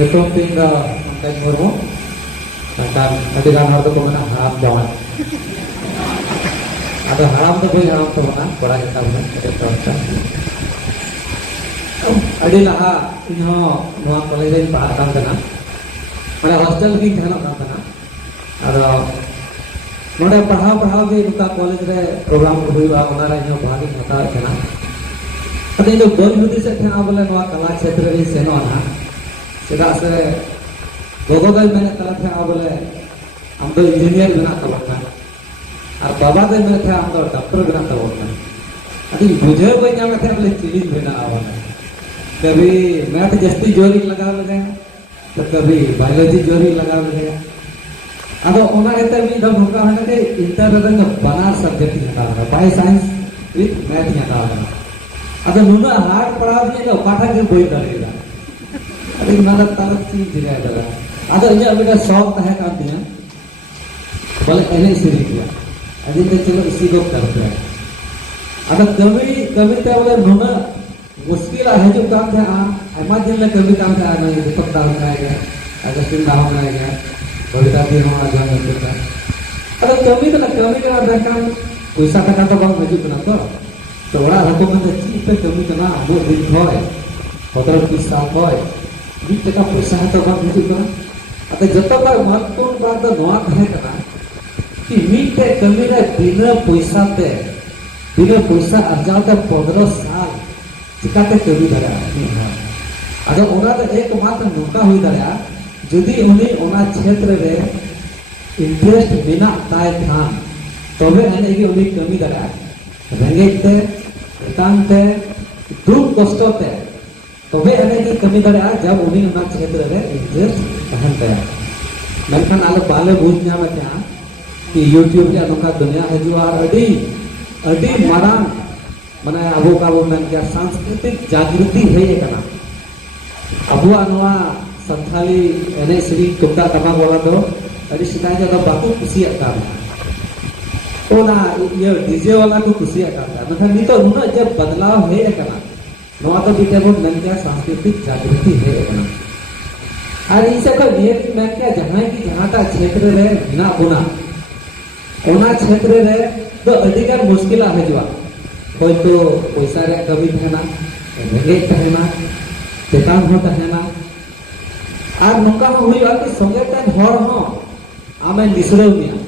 nyutung tinggal angkat murmu akan ketika hal itu kemana haram banget ada haram tuh gue haram tuh mana kola kita mana ada teruskan ada lah ini mau kolej ini pak akan kena ada hostel lagi kena akan kena ada mana paham di buka kolej re program kedua mana ini bahagi mata kena ada itu dua minggu sih kena boleh mau kalah क्षेत्र ini senona sedang se गोगोगल मैंने कहा था बोले हम तो engineer बना तबका और बाबा दे मैंने था हम तो डॉक्टर बना तबका अभी मुझे कोई क्या मैं था बोले चिलिंग बना आवाना कभी मैथ जस्ती जोरी लगा लगे तो कभी बायोलॉजी जोरी लगा लगे अब उन्हें इतना भी दम होगा है कि इंटर रंग बना सब्जेक्ट निकालना बायो साइंस विथ मैथ निकालना अब नुना हार्ड पढ़ा दिए तो पाठक के कोई डरेगा अभी नाला तारक चीज जगह जगह ada ini ada शौक है करते हैं बोले एने से निकला अभी तो चलो इसी को करते हैं ada कभी तो बोले नोना मुश्किल है जो काम था एमा दिन में कभी काम था ना ये पक्का होना है अगर दिन ना होना है बड़का दिन होना जाना होता अरे कभी का बैठा पैसा टका तो बहुत मजबूत ना तो बड़ा रकम में चीज पे कभी तो ना वो दिन होए होटल की साथ होए बीच टका पैसा तो बहुत मजबूत ना अतः जब तक महत्वपूर्ण बात नवा कहे कना कि मीटे कमी रे बिना पैसा अर्जाते 15 साल चिकाते कमी दरा अगर ओना तो एक मात्र नौका हुई दरा यदि उन्हीं ओना क्षेत्र रे इंटरेस्ट बिना ताय खान तबे अने कि उन्हीं कमी दरा रेंगेते एकांते दुख कष्टते तबे अने की कमी दरा जब उन्हीं ओना क्षेत्र रे इंटरेस्ट तहन तया मेनखान आलो बाले बुझ नाम क्या कि यूट्यूब के नोका दुनिया हजुआ अडी मारांग माने अबो का वो मेन क्या सांस्कृतिक जागृति है ये कना अबुआ नवा संथाली एने श्री तुमका तमा वाला दो अडी सिताई जो बाकू कुसिया का ओना ये डीजे वाला को कुसिया का मतलब नी तो नुना जब बदलाव है ये कना नवा तो बीते वो मेन क्या सांस्कृतिक जागृति है ये कना और इसे कोई नियत मैं क्या जहाँ का क्षेत्र रहे बिना ओना क्षेत्र रहे तो अधिकार मुश्किल है जो कोई तो पैसा रे कभी कहना रेंगे कहना चेतान हो कहना और नौका हुई कि संगे तेन हर हो आमे निसरो मिया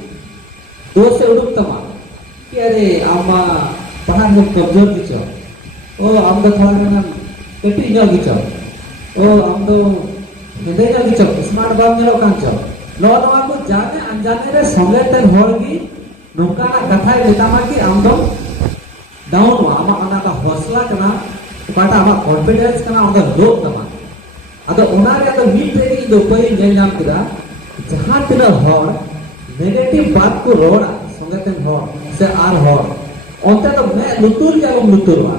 दो से उड़ुक तमा कि अरे आमा पहाड़ में कमजोर किचो ओ आम तो थोड़ा ना कटी नो किचो ओ आम तो निदेगा किचो स्मार्ट बाम नेलो कांचो नो को जाने अनजाने रे संगे तेन होगी नौका ना कथा लेतामा कि आम दो डाउन वा आमा अना का हौसला कना पाटा आमा कॉन्फिडेंस कना आम दो लोक तमा अदो ओना रे तो मीट रे दो कोई नेल नाम किदा जहां तिना हर नेगेटिव बात को रोड़ा संगे तेन हर से आर हर ओंते तो मैं लुतुर जालम लुतुरवा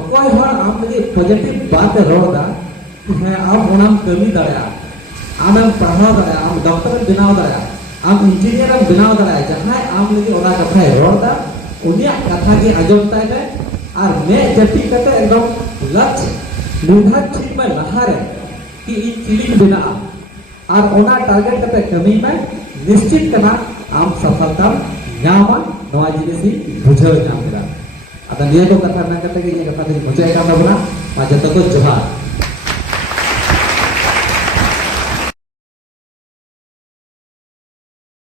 अकोय हर आम लगी पॉजिटिव बात रोड़ा है आप ओनाम कमी दया आम पढ़ाव दया आम डॉक्टर बनाव दया आम इंजीनियर बनाव दया जहां आम लगी ओना कथा रोड़ा उनिया कथा के आजमता है और मैं जति कते एकदम लक्ष्य निर्धारित चीज में लहारे कि इन चिलिंग बिना और ओना टारगेट कते कमी में निश्चित करना आम सफलता नामा नवा जिनिसी बुझाव नाम करा अदा निया को कथा ना कते कि कथा के बुझाय का बना मा जतो को जोहार